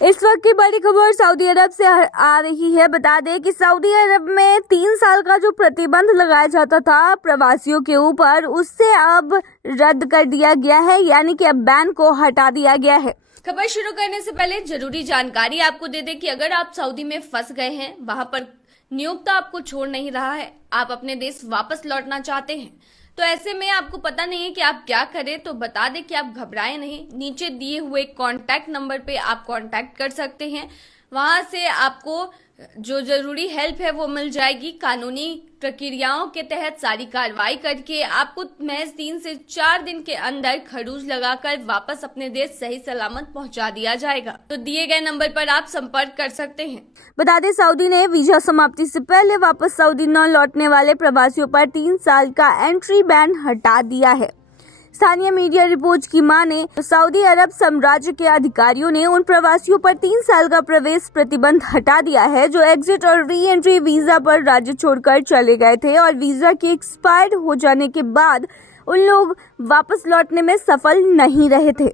इस वक्त की बड़ी खबर सऊदी अरब से आ रही है। बता दें कि सऊदी अरब में 3 साल का जो प्रतिबंध लगाया जाता था प्रवासियों के ऊपर, उससे अब रद्द कर दिया गया है, यानी कि अब बैन को हटा दिया गया है। खबर शुरू करने से पहले जरूरी जानकारी आपको दे दें कि अगर आप सऊदी में फंस गए हैं, वहां पर नियोक्ता आपको छोड़ नहीं रहा है, आप अपने देश वापस लौटना चाहते हैं, तो ऐसे में आपको पता नहीं है कि आप क्या करें, तो बता दें कि आप घबराएं नहीं। नीचे दिए हुए कांटेक्ट नंबर पे आप कांटेक्ट कर सकते हैं। वहां से आपको जो जरूरी हेल्प है वो मिल जाएगी। कानूनी प्रक्रियाओं के तहत सारी कार्रवाई करके आपको महज 3 से 4 दिन के अंदर खरूज लगाकर वापस अपने देश सही सलामत पहुंचा दिया जाएगा। तो दिए गए नंबर पर आप संपर्क कर सकते हैं। बता दें, सऊदी ने वीजा समाप्ति से पहले वापस सऊदी न लौटने वाले प्रवासियों पर 3 साल का एंट्री बैन हटा दिया है। स्थानीय मीडिया रिपोर्ट की माने तो सऊदी अरब साम्राज्य के अधिकारियों ने उन प्रवासियों पर 3 साल का प्रवेश प्रतिबंध हटा दिया है जो एग्जिट और री एंट्री वीजा पर राज्य छोड़कर चले गए थे और वीजा के एक्सपायर्ड हो जाने के बाद उन लोग वापस लौटने में सफल नहीं रहे थे।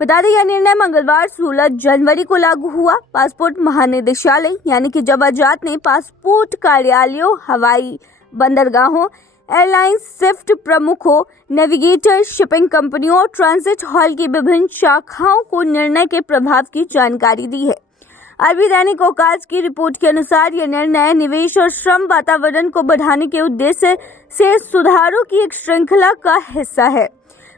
बता दें, यह निर्णय मंगलवार 16 जनवरी को लागू हुआ। पासपोर्ट महानिदेशालय यानी कि जवाजात ने पासपोर्ट कार्यालयों, हवाई बंदरगाहों, एयरलाइंस, स्विफ्ट प्रमुखों, नेविगेटर, शिपिंग कंपनियों और ट्रांजिट हॉल की विभिन्न शाखाओं को निर्णय के प्रभाव की जानकारी दी है। अरबी दैनिक औकाज की रिपोर्ट के अनुसार यह निर्णय निवेश और श्रम वातावरण को बढ़ाने के उद्देश्य से सुधारों की एक श्रृंखला का हिस्सा है।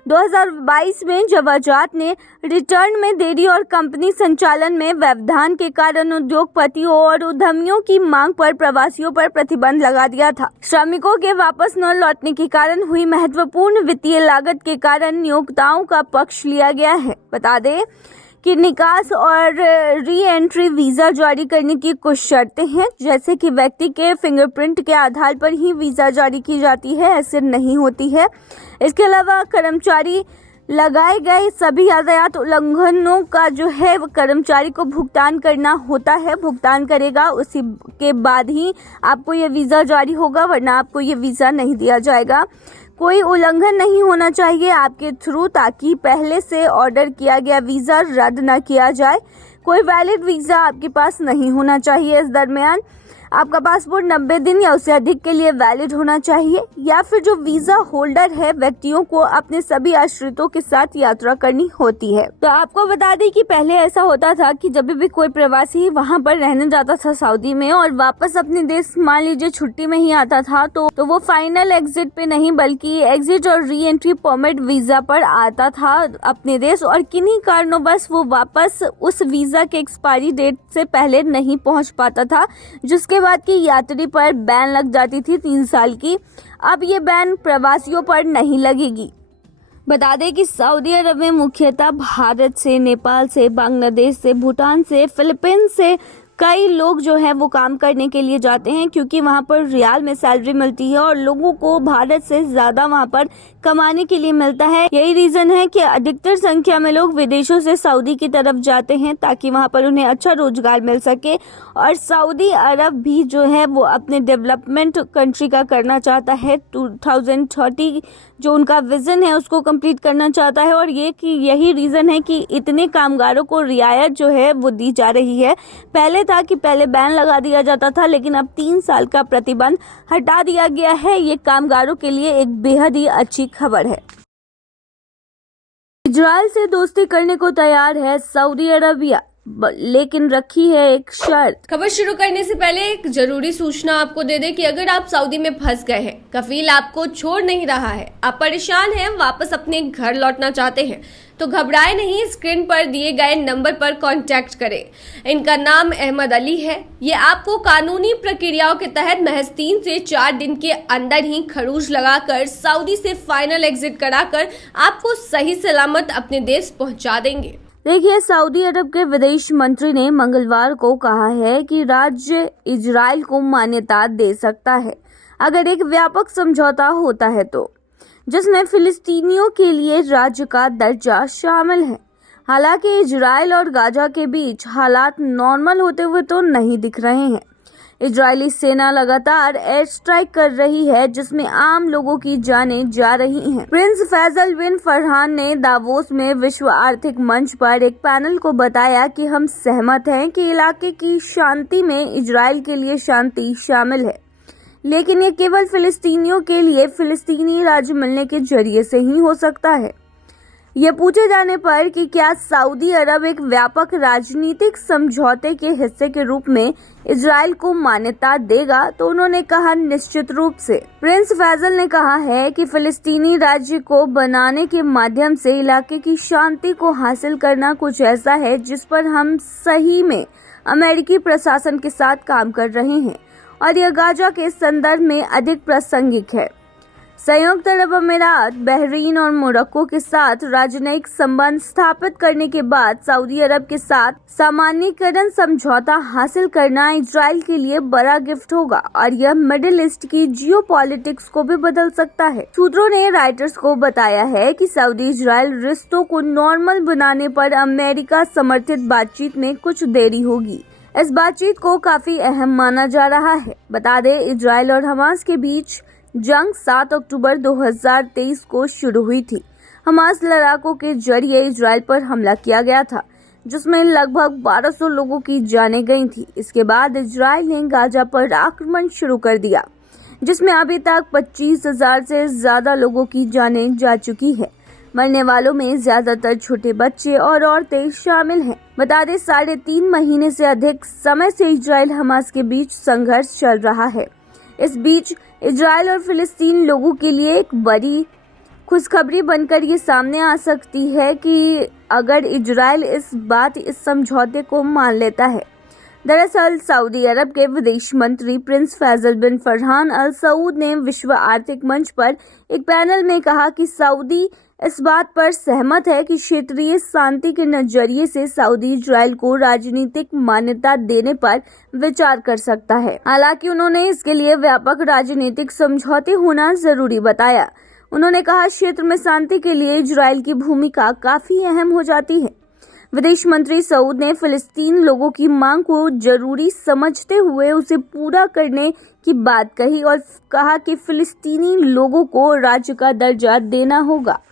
2022 में जवाजात ने रिटर्न में देरी और कंपनी संचालन में व्यवधान के कारण उद्योगपतियों और उद्यमियों की मांग पर प्रवासियों पर प्रतिबंध लगा दिया था। श्रमिकों के वापस न लौटने के कारण हुई महत्वपूर्ण वित्तीय लागत के कारण नियोक्ताओं का पक्ष लिया गया है। बता दें कि निकास और री एंट्री वीजा जारी करने की कुछ शर्तें हैं, जैसे कि व्यक्ति के फिंगरप्रिंट के आधार पर ही वीजा जारी की जाती है, ऐसे नहीं होती है। इसके अलावा कर्मचारी लगाए गए सभी यातायात उल्लंघनों का जो है वो कर्मचारी को भुगतान करना होता है, भुगतान करेगा, उसी के बाद ही आपको ये वीजा जारी होगा, वरना आपको ये वीजा नहीं दिया जाएगा। कोई उल्लंघन नहीं होना चाहिए आपके थ्रू, ताकि पहले से ऑर्डर किया गया वीजा रद्द न किया जाए। कोई वैलिड वीजा आपके पास नहीं होना चाहिए। इस दरमियान आपका पासपोर्ट 90 दिन या उससे अधिक के लिए वैलिड होना चाहिए, या फिर जो वीजा होल्डर है व्यक्तियों को अपने सभी आश्रितों के साथ यात्रा करनी होती है। तो आपको बता दें कि पहले ऐसा होता था कि जब भी कोई प्रवासी वहां पर रहने जाता था सऊदी में और वापस अपने देश मान लीजिए छुट्टी में ही आता था, तो वो फाइनल एग्जिट पे नहीं बल्कि एग्जिट और री एंट्री परमिट वीजा पर आता था अपने देश, और किन्हीं कारणों बस वो वापस उस वीजा के एक्सपायरी डेट से पहले नहीं पहुंच पाता था, जिसके बाद की यात्री पर बैन लग जाती थी 3 साल की। अब ये बैन प्रवासियों पर नहीं लगेगी। बता दें कि सऊदी अरब में मुख्यतः भारत से, नेपाल से, बांग्लादेश से, भूटान से, फिलीपींस से कई लोग जो है वो काम करने के लिए जाते हैं, क्योंकि वहां पर रियाल में सैलरी मिलती है और लोगों को भारत से ज्यादा वहां पर कमाने के लिए मिलता है। यही रीजन है कि अधिकतर संख्या में लोग विदेशों से सऊदी की तरफ जाते हैं ताकि वहां पर उन्हें अच्छा रोजगार मिल सके। और सऊदी अरब भी जो है वो अपने डेवलपमेंट कंट्री का करना चाहता है, 2030 जो उनका विजन है उसको कंप्लीट करना चाहता है, और यही रीजन है कि इतने कामगारों को रियायत जो है वो दी जा रही है। पहले था कि पहले बैन लगा दिया जाता था, लेकिन अब 3 साल का प्रतिबंध हटा दिया गया है। ये कामगारों के लिए एक बेहद ही अच्छी खबर है। इजराइल से दोस्ती करने को तैयार है सऊदी अरबिया, लेकिन रखी है एक शर्त। खबर शुरू करने से पहले एक जरूरी सूचना आपको दे दें कि अगर आप सऊदी में फंस गए हैं, कफील आपको छोड़ नहीं रहा है, आप परेशान हैं, वापस अपने घर लौटना चाहते हैं, तो घबराए नहीं, स्क्रीन पर दिए गए नंबर पर कांटेक्ट करें। इनका नाम अहमद अली है। ये आपको कानूनी प्रक्रियाओं के तहत महज 3 से 4 दिन के अंदर ही खरूज लगाकर सऊदी से फाइनल एग्जिट कराकर आपको सही सलामत अपने देश पहुंचा देंगे। देखिए, सऊदी अरब के विदेश मंत्री ने मंगलवार को कहा है कि राज्य इजराइल को मान्यता दे सकता है अगर एक व्यापक समझौता होता है, तो जिसमें फिलिस्तीनियों के लिए राज्य का दर्जा शामिल है। हालांकि इजराइल और गाजा के बीच हालात नॉर्मल होते हुए तो नहीं दिख रहे हैं। इजरायली सेना लगातार एयर स्ट्राइक कर रही है, जिसमें आम लोगों की जानें जा रही हैं। प्रिंस फैसल बिन फरहान ने दावोस में विश्व आर्थिक मंच पर एक पैनल को बताया कि हम सहमत हैं कि इलाके की शांति में इजराइल के लिए शांति शामिल है, लेकिन ये केवल फिलिस्तीनियों के लिए फिलिस्तीनी राज्य मिलने के जरिए से ही हो सकता है। ये पूछे जाने पर कि क्या सऊदी अरब एक व्यापक राजनीतिक समझौते के हिस्से के रूप में इजराइल को मान्यता देगा, तो उन्होंने कहा निश्चित रूप से। प्रिंस फैसल ने कहा है कि फिलिस्तीनी राज्य को बनाने के माध्यम से इलाके की शांति को हासिल करना कुछ ऐसा है जिस पर हम सही में अमेरिकी प्रशासन के साथ काम कर रहे हैं और यह गाजा के संदर्भ में अधिक प्रासंगिक है। संयुक्त अरब अमीरात, बहरीन और मोरक्को के साथ राजनयिक संबंध स्थापित करने के बाद सऊदी अरब के साथ सामान्यीकरण समझौता हासिल करना इजराइल के लिए बड़ा गिफ्ट होगा और यह मिडिल ईस्ट की जियोपॉलिटिक्स को भी बदल सकता है। सूत्रों ने राइटर्स को बताया है कि सऊदी इजराइल रिश्तों को नॉर्मल बनाने पर अमेरिका समर्थित बातचीत में कुछ देरी होगी। इस बातचीत को काफी अहम माना जा रहा है। बता दें, इजराइल और हमास के बीच जंग 7 अक्टूबर 2023 को शुरू हुई थी। हमास लड़ाकों के जरिए इजराइल पर हमला किया गया था, जिसमें लगभग 1200 लोगों की जानें गई थी। इसके बाद इजराइल ने गाजा पर आक्रमण शुरू कर दिया, जिसमें अभी तक 25,000 से ज्यादा लोगों की जानें जा चुकी है। मरने वालों में ज्यादातर छोटे बच्चे और औरतें शामिल हैं। बता दें, 3.5 महीने से अधिक समय से इजराइल हमास के बीच संघर्ष चल रहा है। इस बीच इजराइल और फिलिस्तीन लोगों के लिए एक बड़ी खुशखबरी बनकर ये सामने आ सकती है कि अगर इजराइल इस समझौते को मान लेता है। दरअसल सऊदी अरब के विदेश मंत्री प्रिंस फैसल बिन फरहान अल सऊद ने विश्व आर्थिक मंच पर एक पैनल में कहा कि सऊदी इस बात पर सहमत है कि क्षेत्रीय शांति के नजरिए से सऊदी इजराइल को राजनीतिक मान्यता देने पर विचार कर सकता है। हालांकि उन्होंने इसके लिए व्यापक राजनीतिक समझौते होना जरूरी बताया। उन्होंने कहा, क्षेत्र में शांति के लिए इजराइल की भूमिका काफी अहम हो जाती है। विदेश मंत्री सऊद ने फिलिस्तीन लोगों की मांग को जरूरी समझते हुए उसे पूरा करने की बात कही और कहा कि फिलिस्तीनी लोगों को राज्य का दर्जा देना होगा।